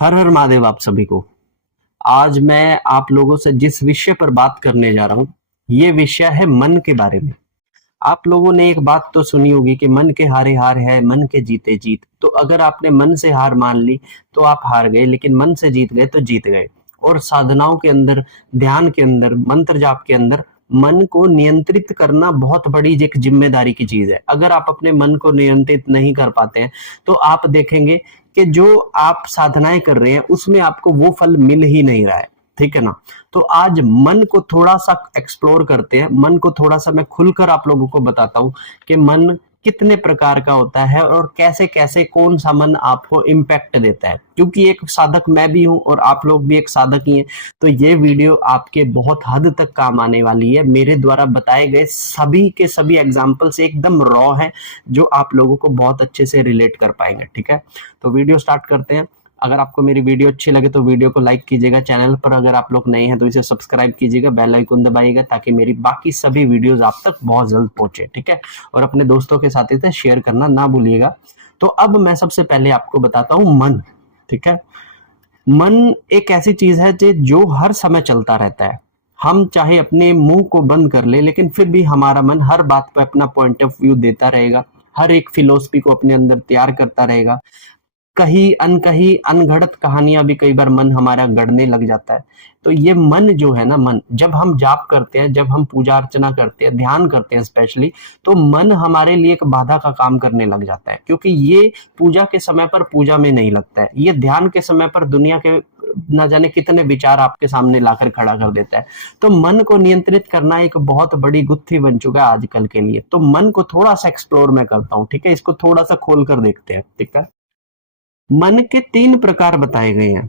हर हर महादेव आप सभी को। आज मैं आप लोगों से जिस विषय पर बात करने जा रहा हूं, ये विषय है मन के बारे में। आप लोगों ने एक बात तो सुनी होगी कि मन के हारे हार है, मन के जीते जीत। तो अगर आपने मन से हार मान ली तो आप हार गए, लेकिन मन से जीत गए तो जीत गए। और साधनाओं के अंदर, ध्यान के अंदर, मंत्र जाप के अंदर मन को नियंत्रित करना बहुत बड़ी एक जिम्मेदारी की चीज है। अगर आप अपने मन को नियंत्रित नहीं कर पाते हैं तो आप देखेंगे कि जो आप साधनाएं कर रहे हैं उसमें आपको वो फल मिल ही नहीं रहा है। ठीक है ना। तो आज मन को थोड़ा सा एक्सप्लोर करते हैं। मन को थोड़ा सा मैं खुलकर आप लोगों को बताता हूं कि मन कितने प्रकार का होता है और कैसे कैसे कौन सा मन आपको इम्पैक्ट देता है। क्योंकि एक साधक मैं भी हूं और आप लोग भी एक साधक ही हैं, तो ये वीडियो आपके बहुत हद तक काम आने वाली है। मेरे द्वारा बताए गए सभी के सभी एग्जाम्पल्स एकदम रॉ हैं, जो आप लोगों को बहुत अच्छे से रिलेट कर पाएंगे। ठीक है, तो वीडियो स्टार्ट करते हैं। अगर आपको मेरी वीडियो अच्छी लगे तो वीडियो को लाइक कीजिएगा। चैनल पर अगर आप लोग नए हैं तो इसे सब्सक्राइब कीजिएगा, बेल आइकन दबाइएगा ताकि मेरी बाकी सभी वीडियोस आप तक बहुत जल्द पहुंचे। ठीक है, और अपने दोस्तों के साथ इसे शेयर करना ना भूलिएगा। तो अब मैं सबसे पहले आपको बताता हूं मन। ठीक है, मन एक ऐसी चीज है जो हर समय चलता रहता है। हम चाहे अपने मुंह को बंद कर ले, लेकिन फिर भी हमारा मन हर बात पर अपना पॉइंट ऑफ व्यू देता रहेगा, हर एक फिलोसफी को अपने अंदर तैयार करता रहेगा। कहीं अनगढ़त कहानियां भी कई बार मन हमारा गढ़ने लग जाता है। तो ये मन जो है ना, मन जब हम जाप करते हैं, जब हम पूजा अर्चना करते हैं, ध्यान करते हैं स्पेशली, तो मन हमारे लिए एक बाधा का काम करने लग जाता है। क्योंकि ये पूजा के समय पर पूजा में नहीं लगता है, ये ध्यान के समय पर दुनिया के न जाने कितने विचार आपके सामने लाकर खड़ा कर देता है। तो मन को नियंत्रित करना एक बहुत बड़ी गुत्थी बन चुका है आजकल के लिए। तो मन को थोड़ा सा एक्सप्लोर मैं करता हूँ। ठीक है, इसको थोड़ा सा खोल कर देखते हैं। ठीक है, मन के 3 प्रकार बताए गए हैं।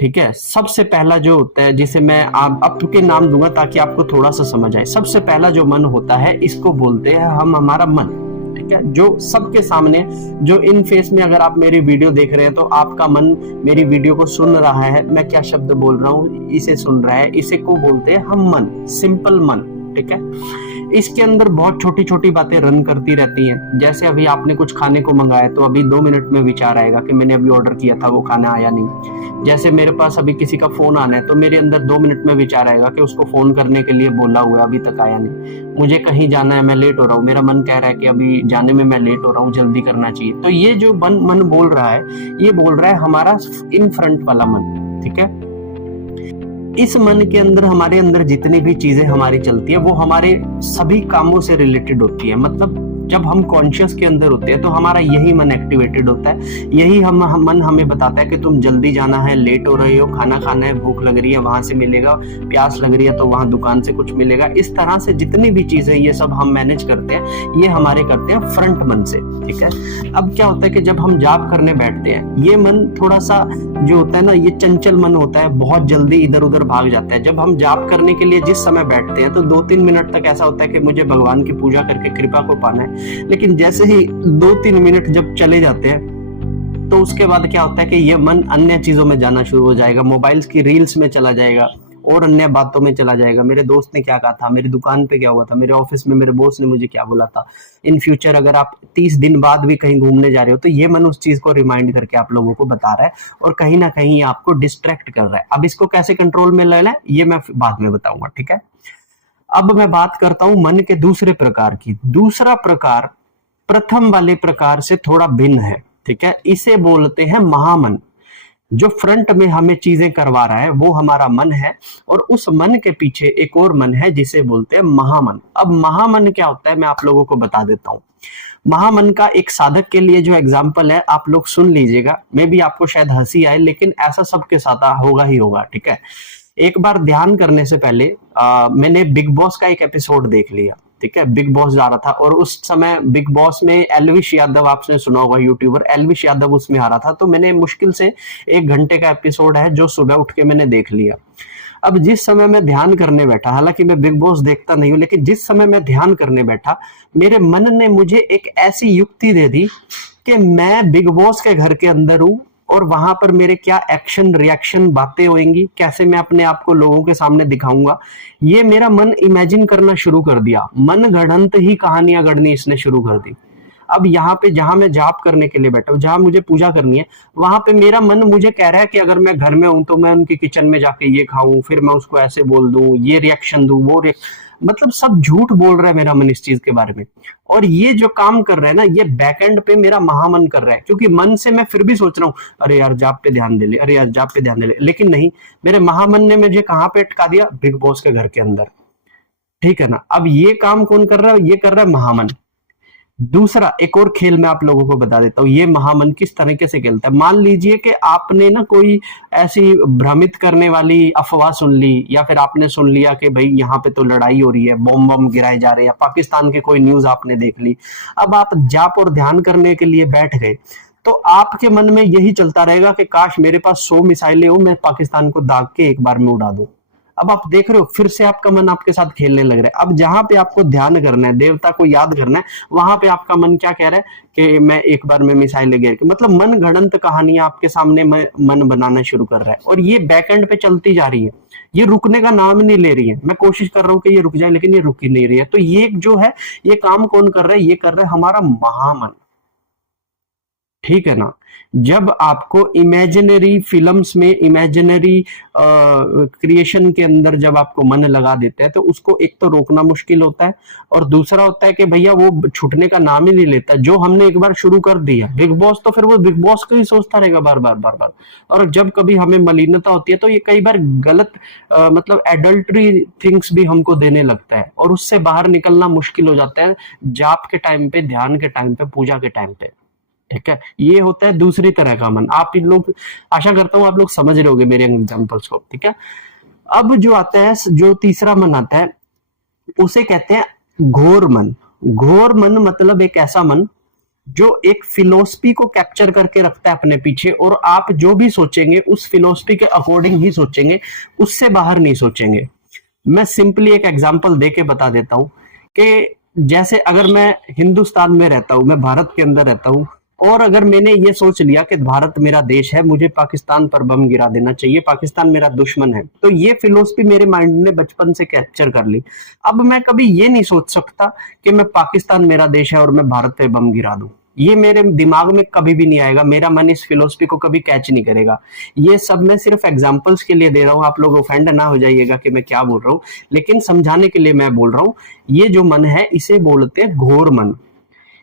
ठीक है, सबसे पहला जो होता है, जिसे मैं आप आपके नाम दूंगा ताकि आपको थोड़ा सा समझ आए। सबसे पहला जो मन होता है, इसको बोलते हैं हम हमारा मन। ठीक है, जो सबके सामने, जो इन फेस में, अगर आप मेरी वीडियो देख रहे हैं तो आपका मन मेरी वीडियो को सुन रहा है। मैं क्या शब्द बोल रहा हूँ इसे सुन रहा है, इसे को बोलते हैं हम मन, सिंपल मन। ठीक है, इसके अंदर बहुत छोटी छोटी बातें रन करती रहती हैं। जैसे अभी आपने कुछ खाने को मंगाया तो अभी 2 मिनट में विचार आएगा कि मैंने अभी ऑर्डर किया था, वो खाना आया नहीं। जैसे मेरे पास अभी किसी का फोन आना है तो मेरे अंदर 2 मिनट में विचार आएगा कि उसको फोन करने के लिए बोला हुआ है, अभी तक आया नहीं। मुझे कहीं जाना है, मैं लेट हो रहा हूँ, मेरा मन कह रहा है कि अभी जाने में मैं लेट हो रहा हूँ, जल्दी करना चाहिए। तो ये जो मन बोल रहा है, ये बोल रहा है हमारा इन फ्रंट वाला मन। ठीक है, इस मन के अंदर, हमारे अंदर जितनी भी चीजें हमारी चलती है वो हमारे सभी कामों से रिलेटेड होती है। मतलब जब हम कॉन्शियस के अंदर होते हैं तो हमारा यही मन एक्टिवेटेड होता है। यही हम मन हमें बताता है कि तुम जल्दी जाना है, लेट हो रहे हो, खाना खाना है, भूख लग रही है, वहां से मिलेगा, प्यास लग रही है तो वहां दुकान से कुछ मिलेगा। इस तरह से जितनी भी चीजें, ये सब हम मैनेज करते हैं, ये हमारे करते हैं फ्रंट मन से। ठीक है, अब क्या होता है कि जब हम जाप करने बैठते हैं, ये मन थोड़ा सा जो होता है ना, ये चंचल मन होता है, बहुत जल्दी इधर उधर भाग जाता है। जब हम जाप करने के लिए जिस समय बैठते हैं तो 2-3 मिनट तक ऐसा होता है कि मुझे भगवान की पूजा करके कृपा को पाना है। लेकिन जैसे ही 2-3 मिनट जब चले जाते हैं तो उसके बाद क्या होता है कि ये मन अन्य चीजों में जाना शुरू हो जाएगा, मोबाइल्स की रील्स में चला जाएगा और अन्य बातों में चला जाएगा। मेरे दोस्त ने क्या कहा था, मेरी दुकान पे क्या हुआ था, मेरे ऑफिस में मेरे बॉस ने मुझे क्या बोला था। इन फ्यूचर अगर आप 30 दिन बाद भी कहीं घूमने जा रहे हो तो ये मन उस चीज को रिमाइंड करके आप लोगों को बता रहा है और कहीं ना कहीं आपको डिस्ट्रैक्ट कर रहा है। अब इसको कैसे कंट्रोल में लेना है ये मैं बाद में बताऊंगा। ठीक है, अब मैं बात करता हूं मन के दूसरे प्रकार की। दूसरा प्रकार प्रथम वाले प्रकार से थोड़ा भिन्न है। ठीक है, इसे बोलते हैं महामन। जो फ्रंट में हमें चीजें करवा रहा है वो हमारा मन है, और उस मन के पीछे एक और मन है जिसे बोलते हैं महामन। अब महामन क्या होता है मैं आप लोगों को बता देता हूं। महामन का एक साधक के लिए जो एग्जाम्पल है आप लोग सुन लीजिएगा। मे भी आपको शायद हंसी आए, लेकिन ऐसा सबके साथ होगा ही होगा। ठीक है, एक बार ध्यान करने से पहले मैंने बिग बॉस का एक एपिसोड देख लिया। ठीक है, बिग बॉस जा रहा था और उस समय बिग बॉस में एल्विश यादव, आपने सुना होगा यूट्यूबर एल्विश यादव, उसमें आ रहा था। तो मैंने मुश्किल से 1 घंटे का एपिसोड है जो सुबह उठ के मैंने देख लिया। अब जिस समय मैं ध्यान करने बैठा, हालांकि मैं बिग बॉस देखता नहीं हूं, लेकिन जिस समय मैं ध्यान करने बैठा, मेरे मन ने मुझे एक ऐसी युक्ति दे दी कि मैं बिग बॉस के घर के अंदर हूं और वहां पर मेरे क्या एक्शन रिएक्शन बातें होंगी, कैसे मैं अपने आप को लोगों के सामने दिखाऊंगा, ये मेरा मन इमेजिन करना शुरू कर दिया। मन गढ़ंत ही कहानियां गढ़नी इसने शुरू कर दी। अब यहाँ पे जहां मैं जाप करने के लिए बैठा हूँ, जहां मुझे पूजा करनी है, वहां पे मेरा मन मुझे कह रहा है कि अगर मैं घर में हूं तो मैं उनके किचन में जाके ये खाऊं, फिर मैं उसको ऐसे बोल दूं, ये रिएक्शन दूं, वो मतलब सब झूठ बोल रहा है मेरा मन इस चीज के बारे में। और ये जो काम कर रहा है ना, ये बैकएंड पे मेरा महामन कर रहा है, क्योंकि मन से मैं फिर भी सोच रहा हूँ अरे यार जाप पे ध्यान दे ले, अरे यार जाप पे ध्यान दे ले, लेकिन नहीं, मेरे महामन ने मुझे कहाँ पे अटका दिया, बिग बॉस के घर के अंदर। ठीक है ना। अब ये काम कौन कर रहा है, ये कर रहा है महामन। दूसरा एक और खेल मैं आप लोगों को बता देता हूँ, ये महामन किस तरीके से खेलता है। मान लीजिए कि आपने ना कोई ऐसी भ्रमित करने वाली अफवाह सुन ली, या फिर आपने सुन लिया कि भाई यहाँ पे तो लड़ाई हो रही है, बम बम गिराए जा रहे हैं, पाकिस्तान के कोई न्यूज आपने देख ली। अब आप जाप और ध्यान करने के लिए बैठ गए, तो आपके मन में यही चलता रहेगा कि काश मेरे पास 100 मिसाइलें हो, मैं पाकिस्तान को दाग के एक बार में उड़ा दूं। अब आप देख रहे हो, फिर से आपका मन आपके साथ खेलने लग रहा है। अब जहां पे आपको ध्यान करना है, देवता को याद करना है, वहां पे आपका मन क्या कह रहा है कि मैं एक बार में मिसाइलें गिर के, मतलब मन गढ़ंत कहानियां आपके सामने मन बनाना शुरू कर रहा है। और ये बैकएंड पे चलती जा रही है, ये रुकने का नाम नहीं ले रही है। मैं कोशिश कर रहा हूं कि ये रुक जाए, लेकिन ये रुक ही नहीं रही है। तो ये जो है, ये काम कौन कर रहा है, ये कर रहा है हमारा महामन। ठीक है ना। जब आपको इमेजिनरी फिल्म्स में, इमेजिनरी क्रिएशन के अंदर जब आपको मन लगा देते हैं, तो उसको एक तो रोकना मुश्किल होता है, और दूसरा होता है कि भैया वो छूटने का नाम ही नहीं लेता। जो हमने एक बार शुरू कर दिया बिग बॉस, तो फिर वो बिग बॉस को ही सोचता रहेगा बार बार बार बार। और जब कभी हमें मलिनता होती है, तो ये कई बार गलत मतलब एडल्ट्री थिंग्स भी हमको देने लगता है, और उससे बाहर निकलना मुश्किल हो जाता है जाप के टाइम पे, ध्यान के टाइम पे, पूजा के टाइम पे। ठीक है, ये होता है दूसरी तरह का मन। आप इन लोग, आशा करता हूं आप लोग समझ रहे होगे मेरे एग्जांपल्स को। ठीक है, अब जो आता है, जो तीसरा मन आता है, उसे कहते हैं घोर मन। घोर मन मतलब एक ऐसा मन जो एक फिलोसफी को कैप्चर करके रखता है अपने पीछे, और आप जो भी सोचेंगे उस फिलोसफी के अकॉर्डिंग ही सोचेंगे, उससे बाहर नहीं सोचेंगे। मैं सिंपली एक एग्जांपल देके बता देता हूं कि जैसे अगर मैं हिंदुस्तान में रहता हूं, मैं भारत के अंदर रहता हूं, और अगर मैंने ये सोच लिया कि भारत मेरा देश है, मुझे पाकिस्तान पर बम गिरा देना चाहिए, पाकिस्तान मेरा दुश्मन है, तो ये फिलोसफी मेरे माइंड ने बचपन से कैप्चर कर ली। अब मैं कभी ये नहीं सोच सकता कि मैं पाकिस्तान मेरा देश है और मैं भारत पे बम गिरा दूं। ये मेरे दिमाग में कभी भी नहीं आएगा, मेरा मन इस फिलोसफी को कभी कैच नहीं करेगा। ये सब मैं सिर्फ एग्जांपल्स के लिए दे रहा हूं, आप लोग ऑफेंड ना हो जाइएगा कि मैं क्या बोल रहा हूं, लेकिन समझाने के लिए मैं बोल रहा हूं। ये जो मन है, इसे बोलते हैं घोर मन।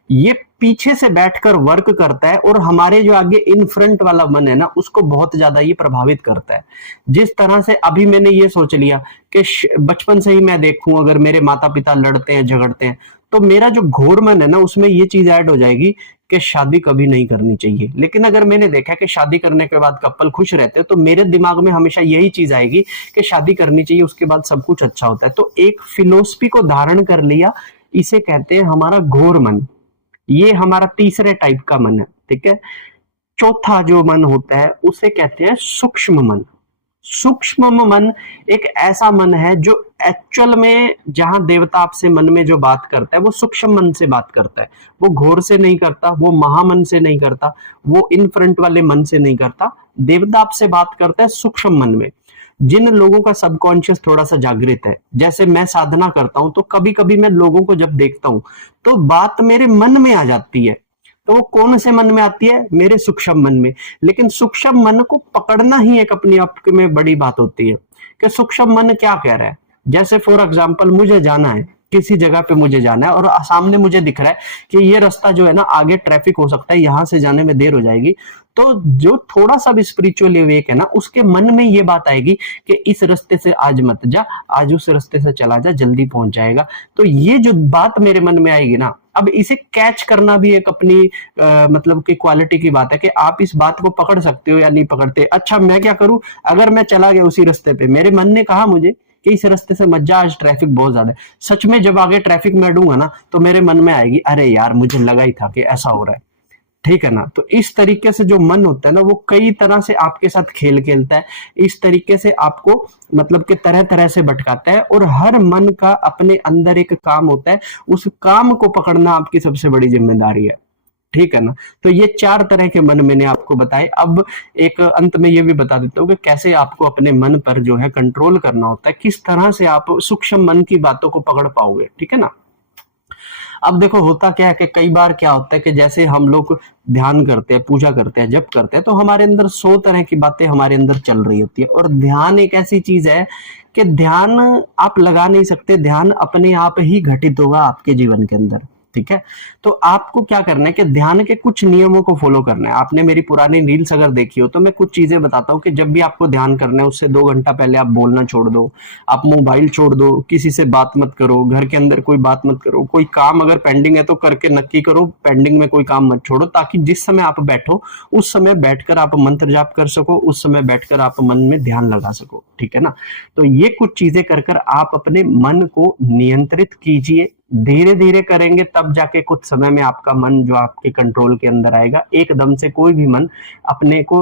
ये पीछे से बैठकर वर्क करता है, और हमारे जो आगे इन फ्रंट वाला मन है ना, उसको बहुत ज्यादा ये प्रभावित करता है। जिस तरह से अभी मैंने ये सोच लिया कि बचपन से ही मैं देखूं, अगर मेरे माता पिता लड़ते हैं, झगड़ते हैं, तो मेरा जो घोर मन है ना, उसमें ये चीज ऐड हो जाएगी कि शादी कभी नहीं करनी चाहिए। लेकिन अगर मैंने देखा कि शादी करने के बाद कपल खुश रहते हैं, तो मेरे दिमाग में हमेशा यही चीज आएगी कि शादी करनी चाहिए, उसके बाद सब कुछ अच्छा होता है। तो एक फिलोसफी को धारण कर लिया, इसे कहते हैं हमारा घोर मन। ये हमारा तीसरे टाइप का मन है। ठीक है, चौथा जो मन होता है, उसे कहते हैं सूक्ष्म मन। सूक्ष्म मन एक ऐसा मन है जो एक्चुअल में, जहां देवता आपसे मन में जो बात करता है, वो सूक्ष्म मन से बात करता है। वो घोर से नहीं करता, वो महामन से नहीं करता, वो इन फ्रंट वाले मन से नहीं करता। देवता आपसे बात करता है सूक्ष्म मन में। जिन लोगों का सबकॉन्शियस थोड़ा सा जागृत है, जैसे मैं साधना करता हूं, तो कभी कभी मैं लोगों को जब देखता हूं, तो बात मेरे मन में आ जाती है। तो वो कौन से मन में आती है, मेरे सूक्ष्म मन में। लेकिन सूक्ष्म मन को पकड़ना ही एक अपने आप में बड़ी बात होती है कि सूक्ष्म मन क्या कह रहा है। जैसे फॉर एग्जांपल, मुझे जाना है किसी जगह पे, मुझे जाना है, और सामने मुझे दिख रहा है कि ये रास्ता जो है ना, आगे ट्रैफिक हो सकता है, यहां से जाने में देर हो जाएगी। तो जो थोड़ा सा भी स्पिरिचुअल विवेक है ना, उसके मन में ये बात आएगी कि इस रास्ते से आज मत जा, आज उस रास्ते से चला जा, जल्दी पहुंच जाएगा। तो ये जो बात मेरे मन में आएगी ना, अब इसे कैच करना भी एक अपनी मतलब की क्वालिटी की बात है कि आप इस बात को पकड़ सकते हो या नहीं पकड़ते। अच्छा, मैं क्या करूं, अगर मैं चला गया उसी रास्ते पे, मेरे मन ने कहा मुझे कि इस रास्ते से मत जा, आज ट्रैफिक बहुत ज्यादा है। सच में जब आगे ट्रैफिक में अड़ूंगा ना, तो मेरे मन में आएगी, अरे यार मुझे लगा ही था कि ऐसा हो रहा है। ठीक है ना। तो इस तरीके से जो मन होता है ना, वो कई तरह से आपके साथ खेल खेलता है। इस तरीके से आपको मतलब कि तरह तरह से भटकाता है, और हर मन का अपने अंदर एक काम होता है, उस काम को पकड़ना आपकी सबसे बड़ी जिम्मेदारी है। ठीक है ना। तो ये 4 तरह के मन मैंने आपको बताए। अब एक अंत में ये भी बता देता हूँ कि कैसे आपको अपने मन पर जो है कंट्रोल करना होता है, किस तरह से आप सूक्ष्म मन की बातों को पकड़ पाओगे। ठीक है ना। अब देखो होता क्या है कि कई बार क्या होता है कि जैसे हम लोग ध्यान करते हैं, पूजा करते हैं, जप करते हैं, तो हमारे अंदर 100 तरह की बातें हमारे अंदर चल रही होती है। और ध्यान एक ऐसी चीज है कि ध्यान आप लगा नहीं सकते, ध्यान अपने आप ही घटित होगा आपके जीवन के अंदर। ठीक है, तो आपको क्या करना है कि ध्यान के कुछ नियमों को फॉलो करना है। आपने मेरी पुरानी रील्स अगर देखी हो तो मैं कुछ चीजें बताता हूँ कि जब भी आपको ध्यान करना है उससे 2 घंटा पहले आप बोलना छोड़ दो, आप मोबाइल छोड़ दो, किसी से बात मत करो, घर के अंदर कोई बात मत करो, कोई काम अगर पेंडिंग है तो करके नक्की करो, पेंडिंग में कोई काम मत छोड़ो, ताकि जिस समय आप बैठो उस समय बैठकर आप मंत्र जाप कर सको, उस समय बैठकर आप मन में ध्यान लगा सको। ठीक है ना, तो ये कुछ चीजें कर कर आप अपने मन को नियंत्रित कीजिए। धीरे धीरे करेंगे तब जाके कुछ समय में आपका मन जो आपके कंट्रोल के अंदर आएगा। एकदम से कोई भी मन अपने को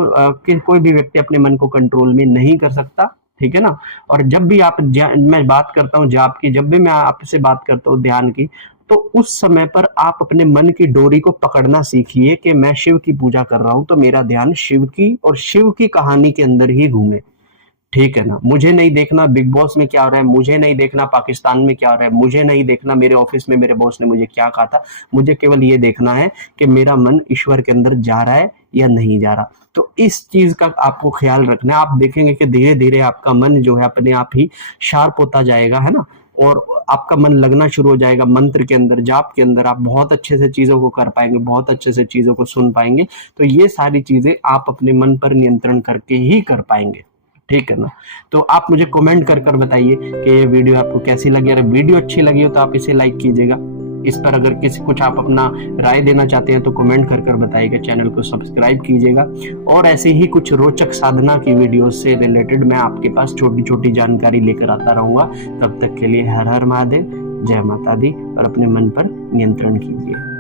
कोई भी व्यक्ति अपने मन को कंट्रोल में नहीं कर सकता। ठीक है ना, और जब भी आप मैं बात करता हूँ जाप की, जब भी मैं आपसे बात करता हूँ ध्यान की, तो उस समय पर आप अपने मन की डोरी को पकड़ना सीखिए कि मैं शिव की पूजा कर रहा हूं, तो मेरा ध्यान शिव की और शिव की कहानी के अंदर ही घूमे। ठीक है ना, मुझे नहीं देखना बिग बॉस में क्या हो रहा है, मुझे नहीं देखना पाकिस्तान में क्या हो रहा है, मुझे नहीं देखना मेरे ऑफिस में मेरे बॉस ने मुझे क्या कहा था। मुझे केवल ये देखना है कि मेरा मन ईश्वर के अंदर जा रहा है या नहीं जा रहा। तो इस चीज का आपको ख्याल रखना है। आप देखेंगे कि धीरे धीरे आपका मन जो है अपने आप ही शार्प होता जाएगा, है ना, और आपका मन लगना शुरू हो जाएगा मंत्र के अंदर, जाप के अंदर। आप बहुत अच्छे से चीजों को कर पाएंगे, बहुत अच्छे से चीजों को सुन पाएंगे। तो ये सारी चीजें आप अपने मन पर नियंत्रण करके ही कर पाएंगे। ठीक है ना, तो आप मुझे कमेंट कर कर बताइए कि ये वीडियो आपको कैसी लगी। अगर वीडियो अच्छी लगी हो तो आप इसे लाइक कीजिएगा। इस पर अगर किसी कुछ आप अपना राय देना चाहते हैं तो कमेंट कर कर बताइएगा। चैनल को सब्सक्राइब कीजिएगा और ऐसे ही कुछ रोचक साधना की वीडियो से रिलेटेड मैं आपके पास छोटी छोटी जानकारी लेकर आता रहूंगा। तब तक के लिए हर हर महादेव, जय माता दी, और अपने मन पर नियंत्रण कीजिए।